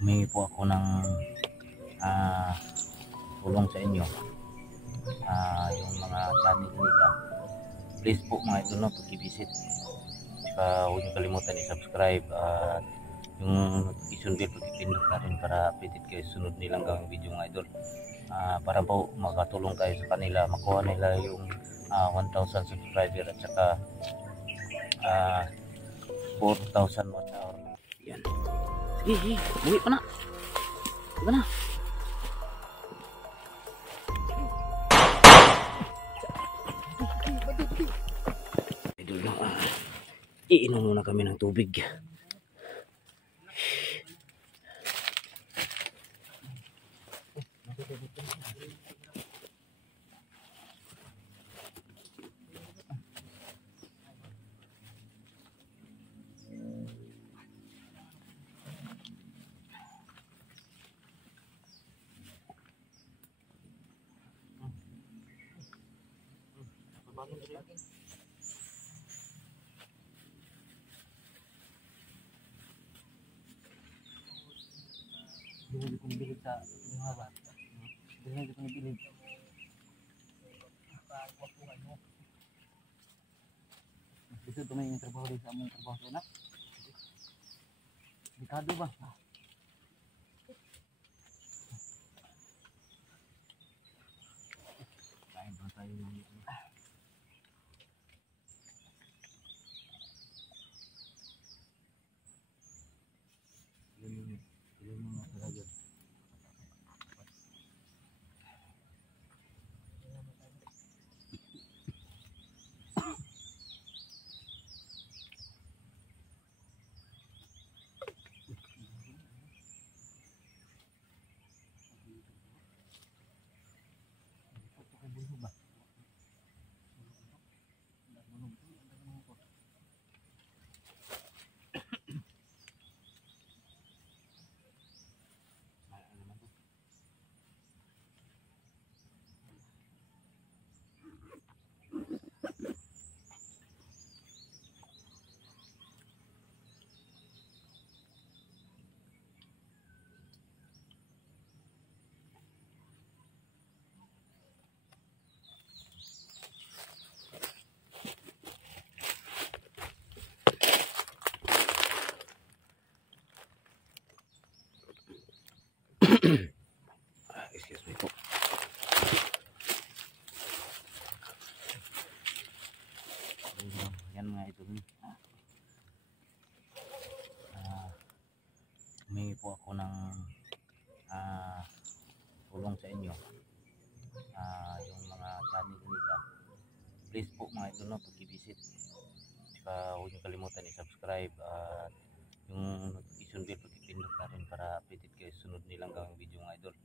humingi po ako ng tulong sa inyo. Yung mga channel nila, please po mga idol, no, pag-i-visit, saka huwag niyo kalimutan i-subscribe at yung notification bell pag-ipindot na rin para updated kayo sunod nilang gawing video mga idol, para po makatulong tayo sa kanila, makuha nila yung 1,000 subscriber at saka 4,000 watch hour. Yan, sige, buwi pa na, diba na. Idol, no, iinom muna kami ng tubig. Hindi ko nabilib sa mga ba? Hindi ko nabilib. Dito ito may trabaho rin sa among trabaho sa anak. Delikado ba? Kain ba tayo ng excuse me po. Yan mga ito. Humingi po ako ng tulong sa inyo. Yung mga channel nila, please po mga ito, no, pag-i-visit, saka huwag niyo kalimutan i-subscribe at yung notification bell pag-ipindot na rin para updated kayo sunod nilang gawing video mga idol,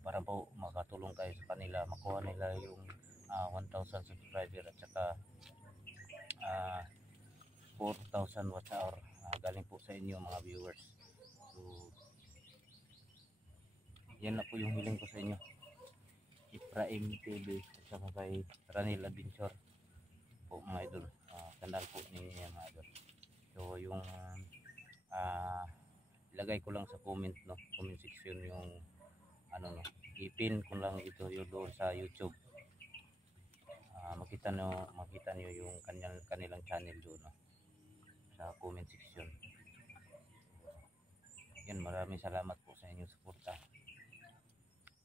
para po makatulong tayo sa kanila, makuha nila yung 1,000 subscriber at saka 4,000 watch hour. Galing po sa inyo mga viewers. So yan na po yung hiling ko sa inyo. Ibrahim TV at saka kay Ranil Adventure po mga idol. Tandaan po ninyo mga idol. So yung ilagay ko lang sa comment, no, comment section yung ano, no, ipin ko lang ito yung doon sa YouTube. Makita nyo yung kanilang channel doon, no, sa comment section. Yan, maraming salamat po sa inyong suporta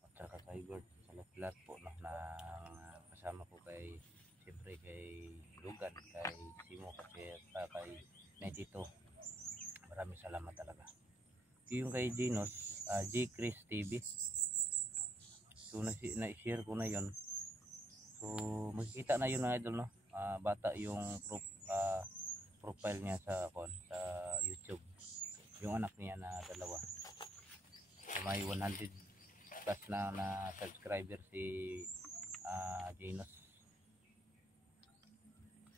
at saka kay Gord sa lahat po, no, na kasama po kay, siyempre kay Lugan, kay Simo, kasi kay Nedito. Maraming salamat talaga. Yung kay Ginos, G. Chris TV, so na-share ko na yon. So makikita na yun mga idol, no, bata yung profile niya sa YouTube, yung anak niya na dalawa. So, may 100 plus na subscriber si Ginos,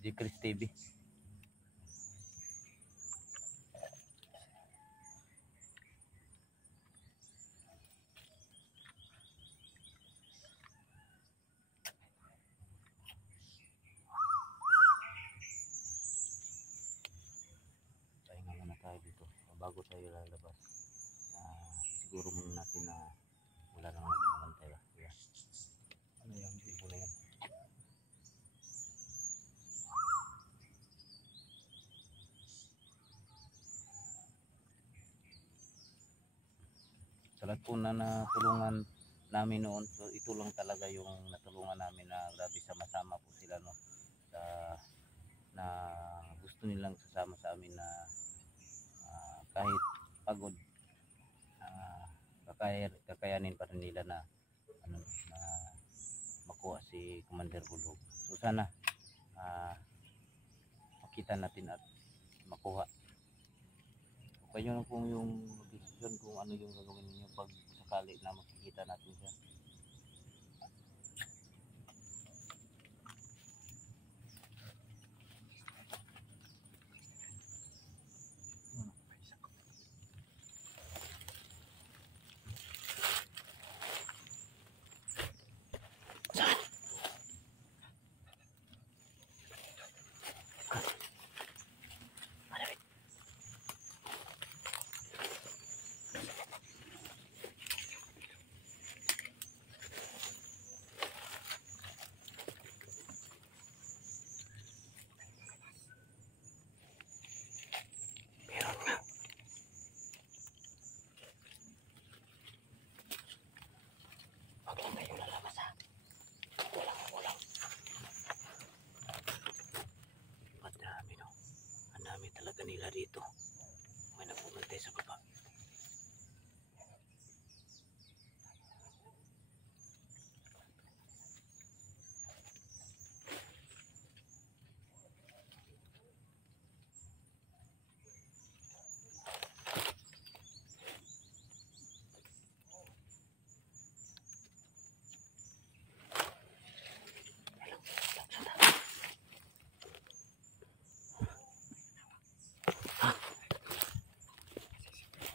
G. Chris TV. Pahinga muna tayo dito bago tayo lalabas. siguro muna natin na wala nang nagbabantay ba. Kuya. Ano yan? Ibo na yan. Sa lahat po na natulungan namin noon, so ito lang talaga yung natulungan namin na grabe sama-sama po sila no. Na gusto nilang sasama sa amin na kahit pagod kakayanin pa rin nila na ano na makuha si Commander Bulldog. So sana makita natin at makuha. Kayo na po yung decision kung ano yung gagawin niyo pag sakali na makikita natin siya. Talaga nila dito. May nagpumantay sa baba.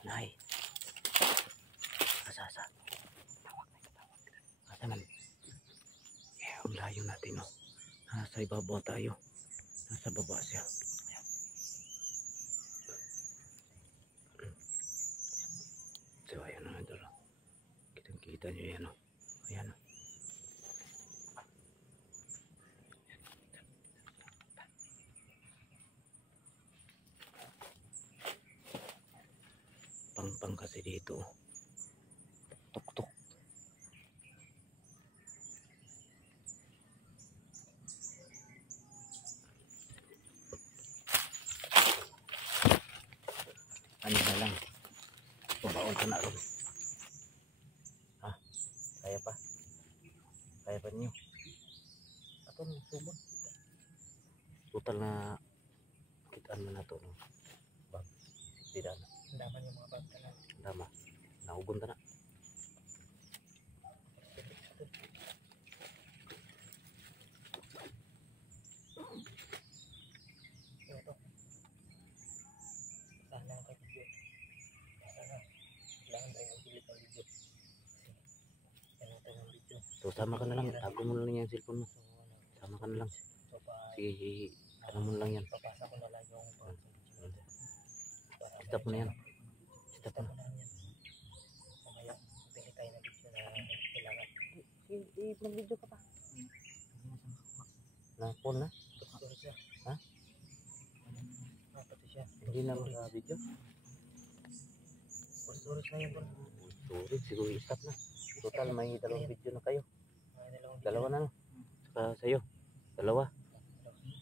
Nay. Asa. Asa man. Ang layo natin no. Nasa ibabaw tayo. Nasa baba siya. So ayan na ito. Kitang-kita nyo yan no. Ayan no. Pang kasi dito. Tuk-tuk. Ano na lang. Pabaon ka na rin. Ha? Kaya pa? Kaya pa niyo? Ato nung subod. Total na kitaan mo na ito. No? Bag. Tidak na. Daman yung mga bag na lang. Dama. Naubon ta na. Ito. Sana ang video. Sana. Kailangan tayo magbilit ng video. Kasi yan natin ang video. So sama ka na lang. Tago mo na lang yung cellphone mo. Sama ka na lang. So Sige, ano mo lang yan. papasa ko na lang yung Stop mo na yan. Stop mo na. Mamaya, pili tayo ng video na kailangan. Mag-video ka pa. Na-phone na? Sorry siya. Ha? Pati siya. Hindi na mag-video? Storage na yun. Storage, siguro i-stop na. Total, may dalawang video na kayo. Dalawa na lang. Saka sa'yo. Dalawa.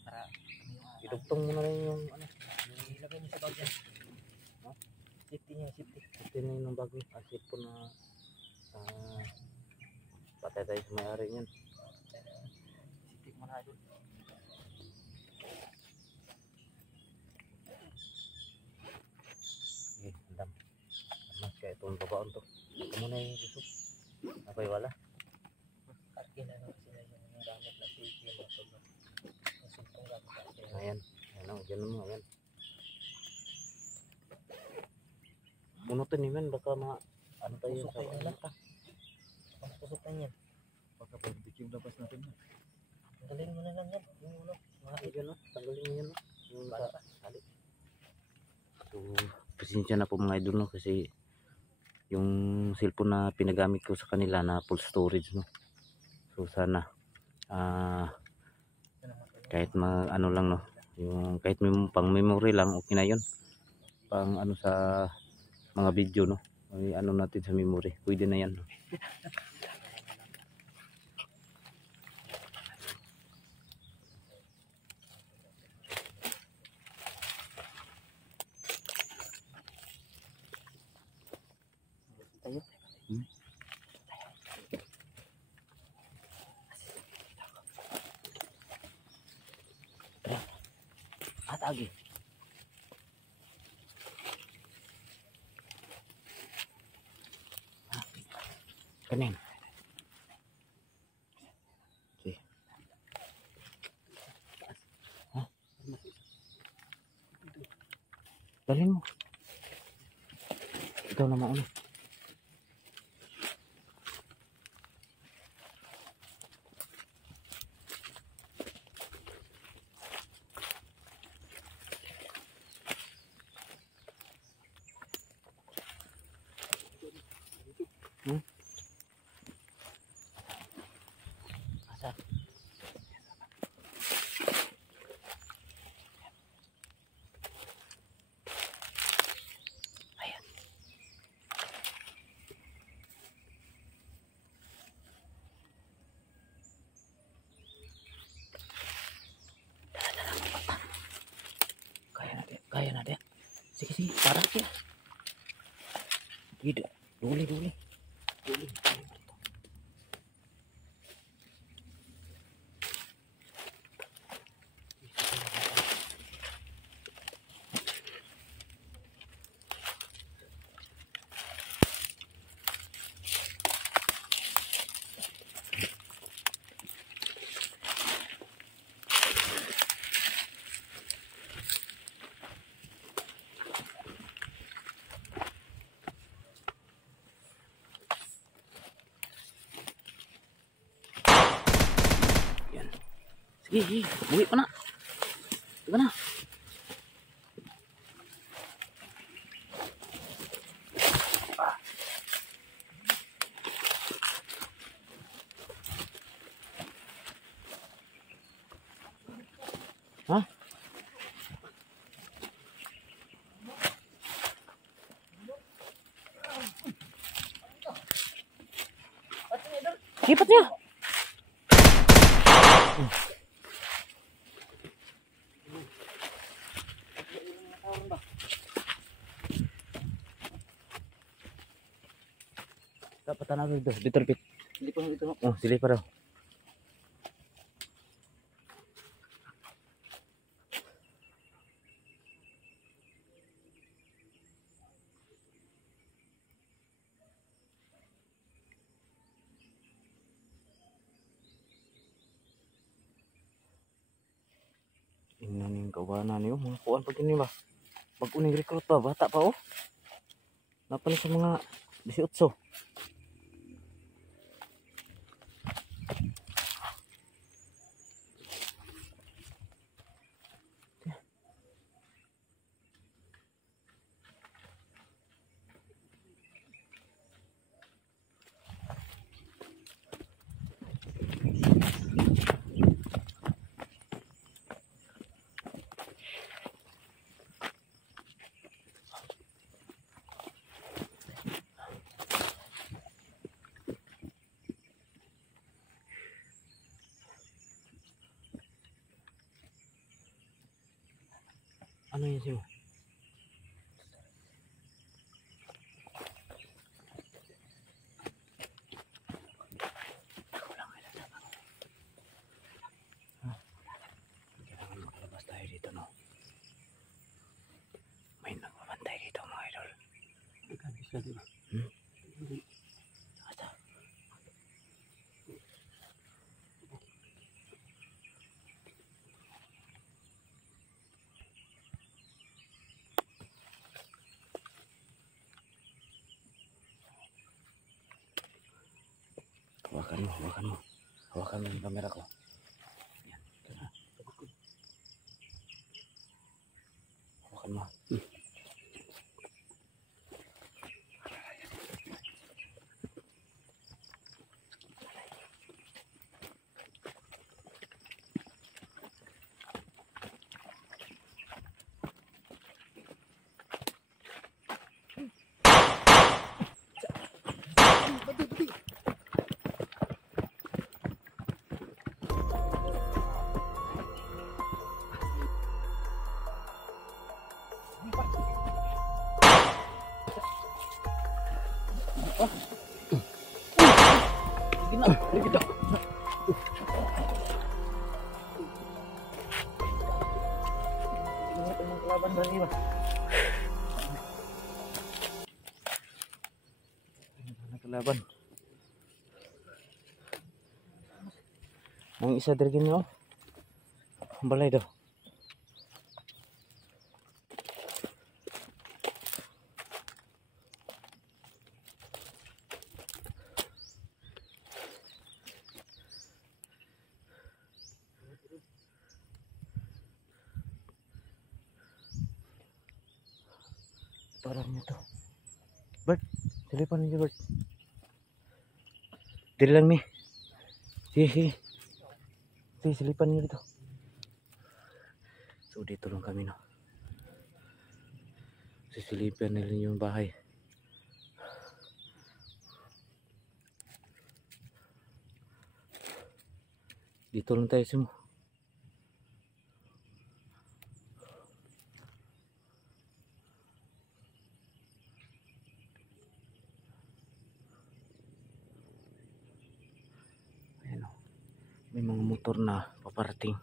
Para Idugtong mo na lang yung ano. ilagay niyo sa bag yan. Safety niya, safety. Ito na yung bago. Asip po na patay tayo sa may-ari niyan. Safety mo na doon. Sige, andam. Mas kaya itong babaon to. Ito muna yung gusto. Ako'y wala. Karkin na lang sila yung gamit na safety yung mga sobrang. Yung sultong gamit natin. Ayan. Ayan o, ganun mo. Ayan. Punutin niyo man. Baka mga ano tayo Pusok tayo na lang. Ang pusok na yan. Baka pag-big yung labas natin. Tanggalin mo na lang yan. Yung ulo. Mga Ay, gano'n. Tanggalin mo yan. No? Yung Bala nakasali. So, pasensya na po mga idol no, kasi yung cellphone na pinagamit ko sa kanila na full storage, no. So sana kahit ano lang, no, yung kahit pang memory lang, okay na yun. Pang ano sa mga video, no, may ano natin sa memory, pwede na yan, no. Tayo. Atagi. Kanin. Okay. Ha? Dalhin mo. Ikaw na mauna. Asa? Ayan. Kaya na dia. Sige, sige, parang siya. Tidak, duli. Duli. Yan. Sige, buwi pa na. Diba na? Ha? Lipat niya. Dapat tanah dito, diterbit. Hindi pa ito. Oh, sili pa daw. Inaning kawanan niyo, mga kuan pag ini ba. Pag uning recruit ba, bata pa oh. Napan sa mga 18. Ano yan siya? Kailangan makalabas tayo dito, no? May nagbabantay dito, mga idol. Nagkabis na diba? Asa? Hawakan mo. Hawakan mo yung kamera ko. Yan, ito na. Hawakan mo. Gina, gina. Ingat ang mga kalaban ba niya? Kalaban. Ang isa dari gini oh. Balay daw. Parang nito. Bert, telepan niyo Bert. Dili lang mi. Sige. Sige, silipan niyo dito. So dito lang kami no. Sisilipan nila yung bahay. Dito lang tayo sumo. Ayan o. May mga motor na paparating.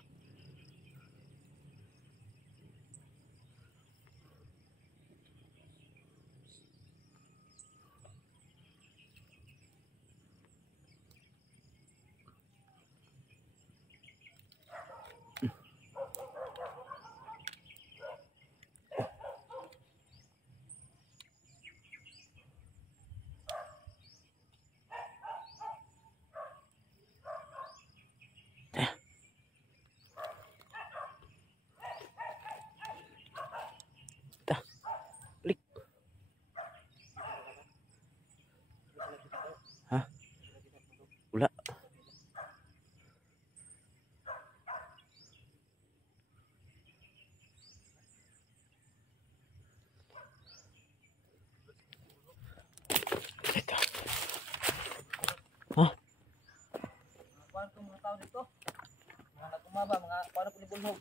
Balik. Hah? Wala. Ito. Hah? Paano itong mga tao dito? Mga nagkumaba, mga paano po ni Bulhog?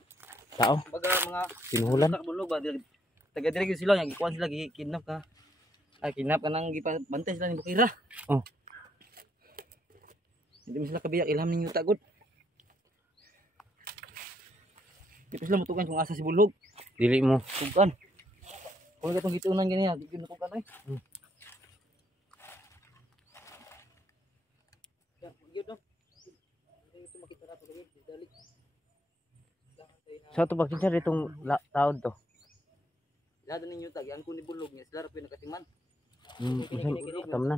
Tao? Baga mga Sinuhulan? Bulhog ba? Taga-direct sila, yung ikuan sila, kidnap ka. Ay, kidnap ka nang bantay sila ni Bukira. Oh. Hindi mo sila kabiyak, ilham ninyo tagod. Hindi pa sila matukan kung asa si Bulhog. Dili mo. Tugan. Kung itong gitunan ganyan, di ko natukan eh. Yun no? Ito makita na ito gawin, dali. Sa ito bakit siya ditong taon to? Lahat ninyo tag, ang kuni Bulhog niya, sila rapin nakatiman. Tam na.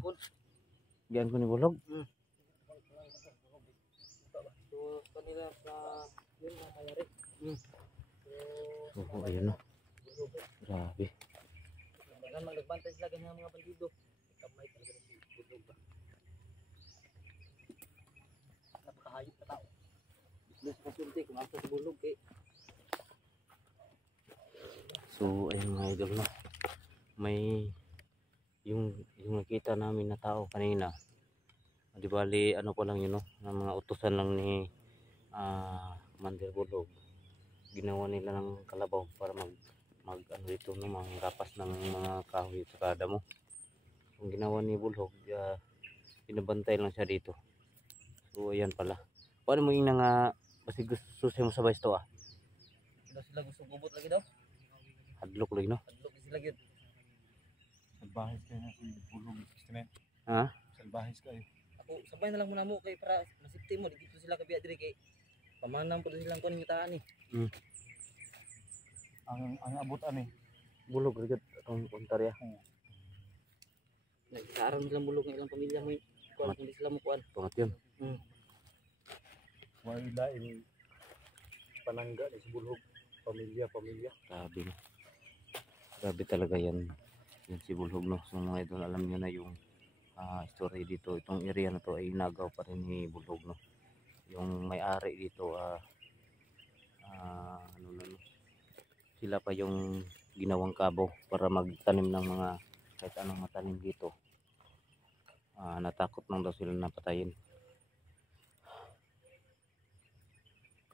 Diyan ko ni Bulhog. So, kanila sa yun na mayari. Oo, ayun no. Grabe. Kailangan magbantay sila ganyan mga bandido. Kamay talaga ng Bulhog ba. Napakahayop na tao. Dito sa kasunti, kung asa si Bulhog eh. So ayun mga idol no. May yung nakita namin na tao kanina. Di bali ano ko lang yun no, ng mga utusan lang ni Commander Bulhog. Ginawa nila ng kalabaw para mag ano dito no, mangrapas ng mga kahoy sa kada mo. Ang ginawa ni Bulhog, pinabantay lang siya dito. So ayan pala. Paano mo yung nga basi gusto mo sabay ito ah? Sila gusto gubot lagi daw. Hadlok lagi no. Hadlok sila gyud. Salbahis kayo na si Bulhog. Ha? Salbahis kayo. Ako sabay na lang muna mo kay para masipti mo dito sila kabiya diri kay pamanang pud silang kuning yutaan ni. Ang abot ani. Bulhog rigid atong kontarya. Nagkaarang silang Bulhog ng ilang pamilya mo. Kuan kung di sila mo kuan. Tungat yun. Wala in panangga ni si Bulhog. Pamilya. Grabe no. Grabe talaga yan. Yan si Bulhog no. So mga idol, alam nyo na yung story dito. Itong area na to ay nagaw pa rin ni Bulhog no. Yung may-ari dito ano na no. Sila pa yung ginawang kabo para magtanim ng mga kahit anong matanim dito. Natakot lang daw sila na patayin.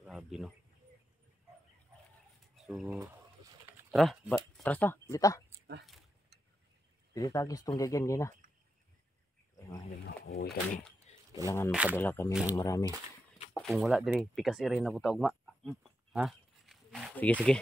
Grabe no. So tara, tara sa, dita. Dili tagis tong gagyan gina. Mga idol, uwi kami. Kailangan makadala kami ng marami. Kung wala diri, pikas iri na buta ugma. Ha? Sige, sige.